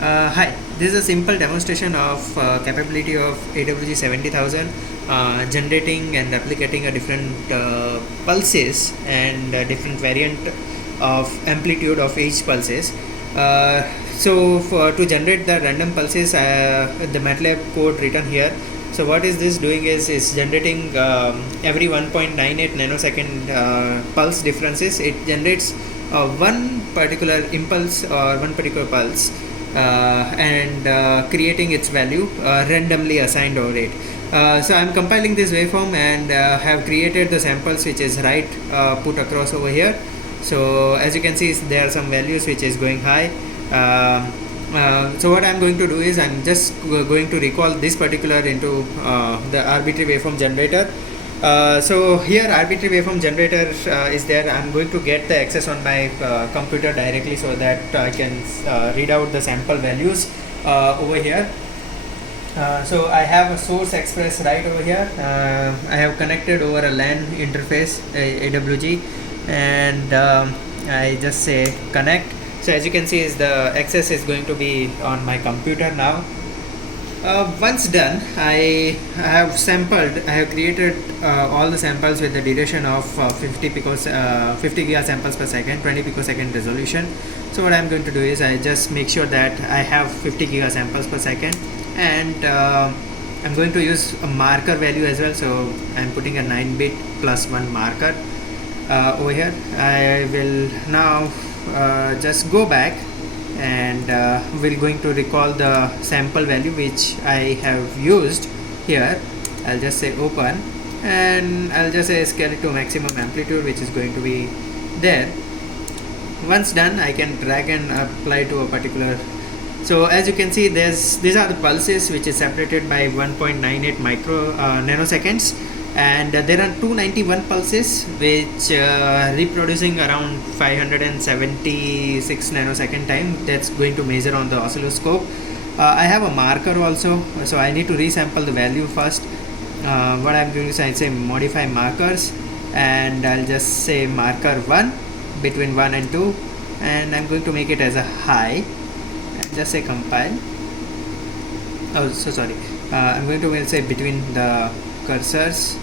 Hi, this is a simple demonstration of capability of AWG 70,000 generating and replicating a different pulses and different variant of amplitude of each pulses. To generate the random pulses, the MATLAB code written here. So what is this doing is generating every 1.98 nanosecond pulse differences. It generates one particular impulse or one particular pulse and creating its value randomly assigned over it. So I'm compiling this waveform and have created the samples which is right put across over here. So as you can see, there are some values which is going high. So what I'm going to do is I'm just going to recall this particular into the arbitrary waveform generator. So here arbitrary waveform generator is there. I'm going to get the access on my computer directly so that I can read out the sample values over here. So I have a source express right over here. I have connected over a LAN interface AWG, and I just say connect. So as you can see, is the access is going to be on my computer now. Once done, I have created all the samples with the duration of 50 giga samples per second, 20 picosecond resolution. So what I'm going to do is I just make sure that I have 50 giga samples per second, and I'm going to use a marker value as well. So I'm putting a 9-bit plus 1 marker over here. I will now just go back and we're going to recall the sample value which I have used here. I'll just say open, and I'll just say scale it to maximum amplitude, which is going to be there. Once done, I can drag and apply to a particular. So as you can see, these are the pulses which is separated by 1.98 micro nanoseconds, and there are 291 pulses which reproducing around 576 nanosecond time. That's going to measure on the oscilloscope. I have a marker also, so I need to resample the value first. What I'm going to say modify markers, and I'll just say marker 1 between 1 and 2, and I'm going to make it as a high, and just say compile. Oh, so sorry. I'm going to say between the cursors.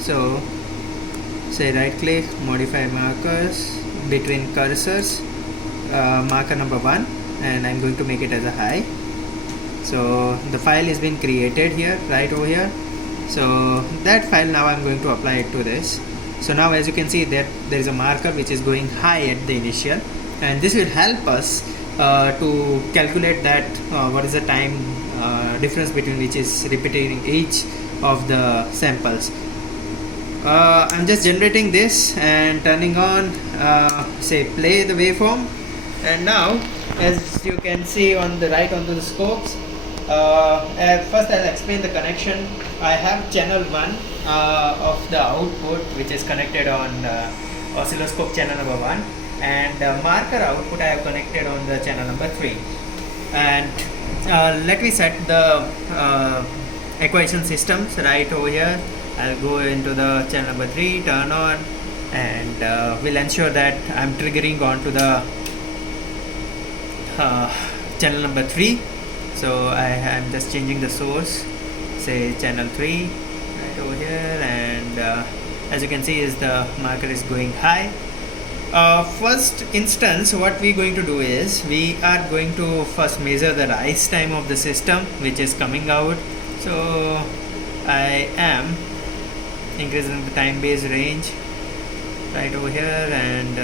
So say right click, modify markers between cursors, marker number 1, and I'm going to make it as a high. So the file has been created here, right over here. So that file, now I'm going to apply it to this. So now as you can see, there is a marker which is going high at the initial, and this will help us to calculate that what is the time difference between which is repeating each of the samples. I'm just generating this and turning on say play the waveform, and now as you can see on the right onto the scopes, first I'll explain the connection. I have channel 1 of the output which is connected on oscilloscope channel number 1, and marker output I have connected on the channel number 3. And let me set the equation systems right over here. I'll go into the channel number 3, turn on, and we'll ensure that I'm triggering onto the channel number 3. So I am just changing the source, say channel 3 right over here, and as you can see, is the marker is going high. First instance, what we're going to do is we are going to first measure the rise time of the system which is coming out. So I am increasing the time base range right over here, and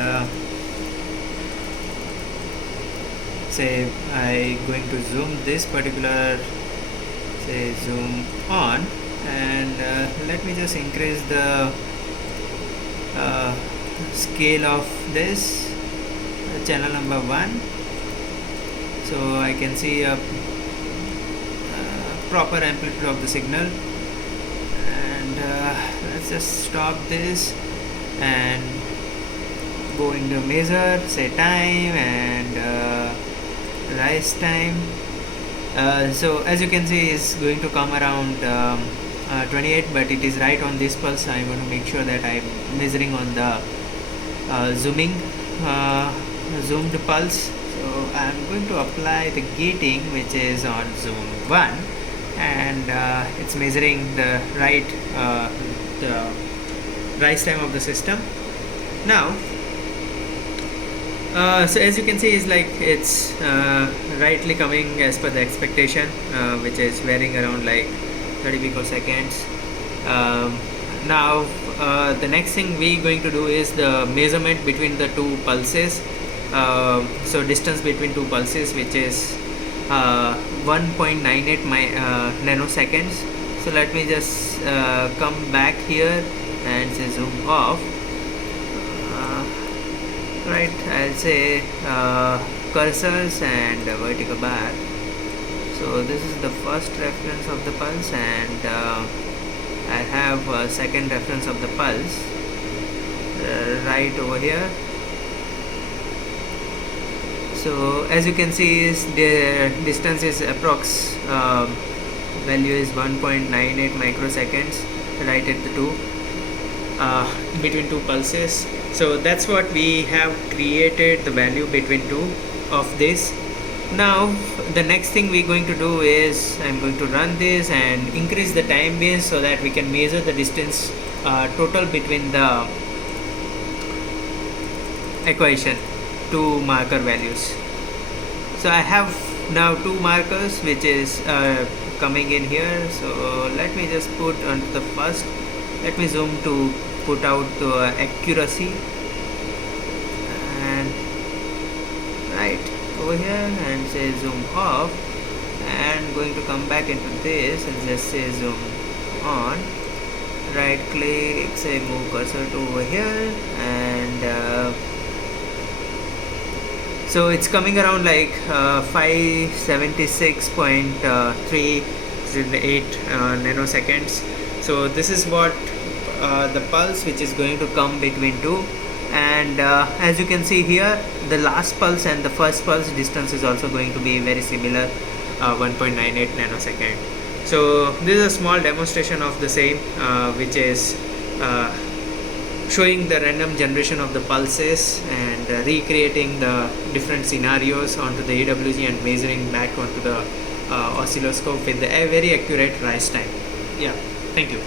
say I going to zoom this particular, say zoom on, and let me just increase the scale of this channel number 1, so I can see a proper amplitude of the signal. And let's just stop this and go into measure, say time, and rise time. So as you can see, it's going to come around 28, but it is right on this pulse. I want to make sure that I'm measuring on the zoomed pulse. So I'm going to apply the gating, which is on zoom 1, and it's measuring the rise time of the system. Now so as you can see, is like it's rightly coming as per the expectation, which is varying around like 30 picoseconds. Now the next thing we going to do is the measurement between the two pulses. So distance between two pulses, which is 1.98 nanoseconds. So let me just come back here and say zoom off. Right, I'll say cursors and vertical bar. So this is the first reference of the pulse, and I have a second reference of the pulse right over here. So as you can see, is the distance is approx value is 1.98 microseconds right at the two between two pulses. So that's what we have created, the value between two of this. Now the next thing we're going to do is I'm going to run this and increase the time base so that we can measure the distance total between the equation, two marker values. So I have now two markers which is coming in here. So let me just put on the first, let me zoom to put out the accuracy, and right over here and say zoom off, and going to come back into this and just say zoom on, right click, say move cursor to over here, and so it's coming around like 576.308 nanoseconds. So this is what the pulse which is going to come between two, and as you can see here, the last pulse and the first pulse distance is also going to be very similar, 1.98 nanosecond. So this is a small demonstration of the same, which is showing the random generation of the pulses and recreating the different scenarios onto the AWG and measuring back onto the oscilloscope with a very accurate rise time. Yeah, thank you.